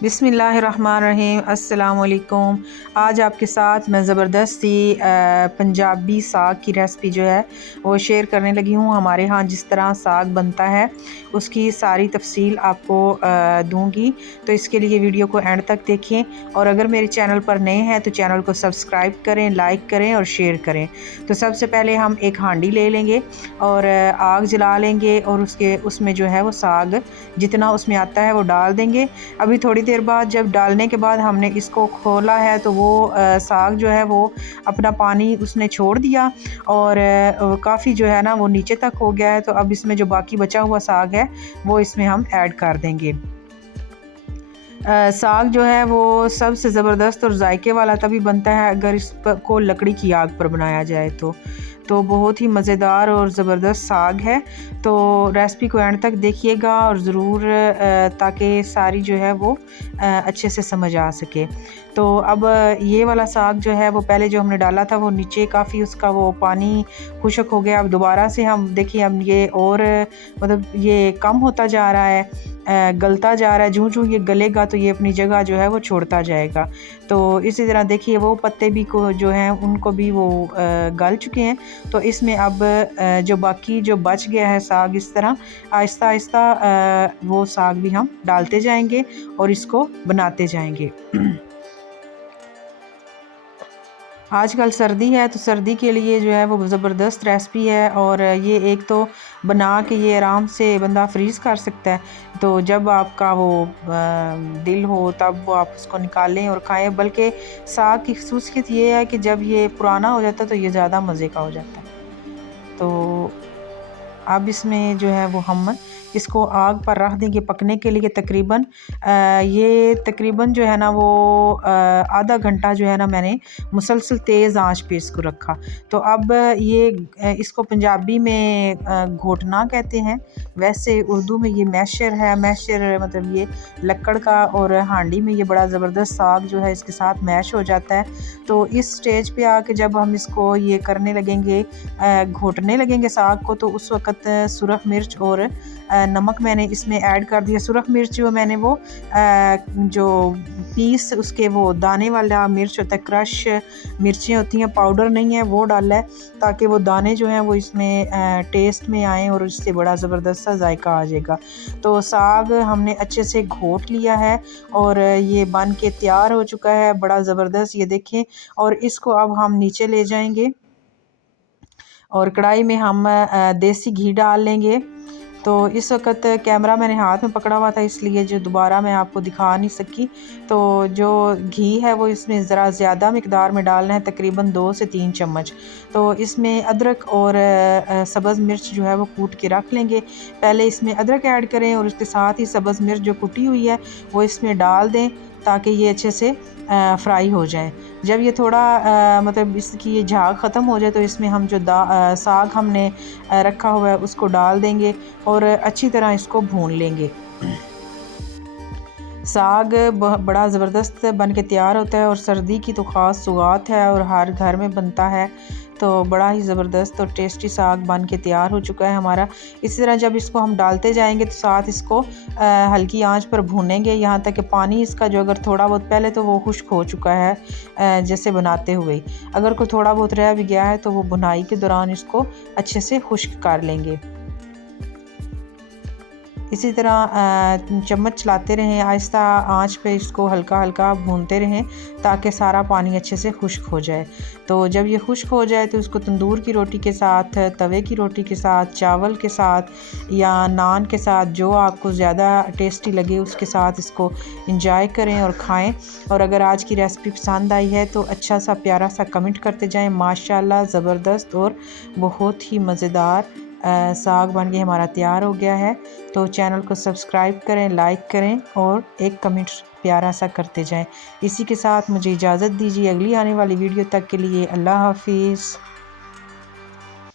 बिस्मिल्लाहिर्रहमानिर्रहीम। अस्सलामुअलैकुम। आज आपके साथ मैं ज़बरदस्ती पंजाबी साग की रेसिपी जो है वो शेयर करने लगी हूँ। हमारे यहाँ जिस तरह साग बनता है उसकी सारी तफसील आपको दूँगी, तो इसके लिए वीडियो को एंड तक देखें। और अगर मेरे चैनल पर नए हैं तो चैनल को सब्सक्राइब करें, लाइक करें और शेयर करें। तो सबसे पहले हम एक हांडी ले लेंगे और आग जला लेंगे और उसमें जो है वो साग जितना उसमें आता है वो डाल देंगे। अभी थोड़ी देर बाद जब डालने के बाद हमने इसको खोला है तो वो साग जो है वो अपना पानी उसने छोड़ दिया और काफ़ी जो है ना वो नीचे तक हो गया है। तो अब इसमें जो बाकी बचा हुआ साग है वो इसमें हम ऐड कर देंगे। साग जो है वो सबसे ज़बरदस्त और जायके वाला तभी बनता है अगर इसको लकड़ी की आग पर बनाया जाए तो बहुत ही मज़ेदार और ज़बरदस्त साग है। तो रेसिपी को एंड तक देखिएगा और ज़रूर ताकि सारी जो है वो अच्छे से समझ आ सके। तो अब ये वाला साग जो है वो पहले जो हमने डाला था वो नीचे काफ़ी उसका वो पानी खुश्क हो गया। अब दोबारा से हम देखिए अब ये और मतलब ये कम होता जा रहा है, गलता जा रहा है। जूं ये गलेगा तो ये अपनी जगह जो है वो छोड़ता जाएगा। तो इसी तरह देखिए वो पत्ते भी को जो हैं उनको भी वो गल चुके हैं। तो इसमें अब जो बाकी जो बच गया है साग, इस तरह आहिस्ता आहिस्ता वो साग भी हम डालते जाएंगे और इसको बनाते जाएंगे। आजकल सर्दी है तो सर्दी के लिए जो है वो ज़बरदस्त रेसिपी है और ये एक तो बना के ये आराम से बंदा फ्रीज़ कर सकता है। तो जब आपका वो दिल हो तब वो आप उसको निकालें और खाएं। बल्कि साग की ख़ुसूसियत ये है कि जब ये पुराना हो जाता है तो ये ज़्यादा मज़े का हो जाता है। तो अब इसमें जो है वो हम इसको आग पर रख देंगे पकने के लिए। ये तकरीबन जो है ना वो आधा घंटा जो है ना मैंने मुसलसल तेज़ आंच पे इसको रखा। तो अब ये इसको पंजाबी में घोटना कहते हैं, वैसे उर्दू में ये मैशर है। मैशर मतलब ये लकड़ का, और हांडी में ये बड़ा ज़बरदस्त साग जो है इसके साथ मैश हो जाता है। तो इस स्टेज पे आके जब हम इसको ये करने लगेंगे, घोटने लगेंगे साग को, तो उस वक़्त सुरख मिर्च और नमक मैंने इसमें ऐड कर दिया। सुरख मिर्च जो मैंने वो जो पीस उसके वो दाने वाला मिर्च होता है, क्रश मिर्चें होती हैं, पाउडर नहीं है, वो डाला है ताकि वो दाने जो हैं वो इसमें टेस्ट में आएँ और इससे बड़ा ज़बरदस्त सा जायका आ जाएगा। तो साग हमने अच्छे से घोट लिया है और ये बन के तैयार हो चुका है, बड़ा ज़बरदस्त, ये देखें। और इसको अब हम नीचे ले जाएंगे और कढ़ाई में हम देसी घी डाल लेंगे। तो इस वक्त कैमरा मैंने हाथ में पकड़ा हुआ था इसलिए जो दोबारा मैं आपको दिखा नहीं सकी। तो जो घी है वो इसमें ज़रा ज़्यादा मिकदार में डालना है, तकरीबन 2 से 3 चम्मच। तो इसमें अदरक और सब्ज़ मिर्च जो है वो कूट के रख लेंगे। पहले इसमें अदरक ऐड करें और उसके साथ ही सब्ज़ मिर्च जो कुटी हुई है वो इसमें डाल दें ताकि ये अच्छे से फ्राई हो जाए। जब ये थोड़ा मतलब इसकी ये झाग ख़त्म हो जाए तो इसमें हम जो साग हमने रखा हुआ है उसको डाल देंगे और अच्छी तरह इसको भून लेंगे। साग बड़ा ज़बरदस्त बन के तैयार होता है और सर्दी की तो ख़ास सौगात है और हर घर में बनता है। तो बड़ा ही ज़बरदस्त और टेस्टी साग बन के तैयार हो चुका है हमारा। इसी तरह जब इसको हम डालते जाएंगे तो साथ इसको हल्की आंच पर भूनेंगे यहाँ तक कि पानी इसका जो अगर थोड़ा बहुत, पहले तो वो खुश्क हो चुका है जैसे बनाते हुए, अगर कोई थोड़ा बहुत रह भी गया है तो वो बुनाई के दौरान इसको अच्छे से खुश्क कर लेंगे। इसी तरह चम्मच चलाते रहें, आहिस्ता आंच पे इसको हल्का हल्का भूनते रहें ताकि सारा पानी अच्छे से खुश्क हो जाए। तो जब ये खुश्क हो जाए तो इसको तंदूर की रोटी के साथ, तवे की रोटी के साथ, चावल के साथ या नान के साथ, जो आपको ज़्यादा टेस्टी लगे उसके साथ इसको इंजॉय करें और खाएं। और अगर आज की रेसिपी पसंद आई है तो अच्छा सा प्यारा सा कमेंट करते जाएं। माशाल्लाह ज़बरदस्त और बहुत ही मज़ेदार साग बन के हमारा तैयार हो गया है। तो चैनल को सब्सक्राइब करें, लाइक करें और एक कमेंट प्यारा सा करते जाएं। इसी के साथ मुझे इजाज़त दीजिए। अगली आने वाली वीडियो तक के लिए अल्लाह हाफिज़।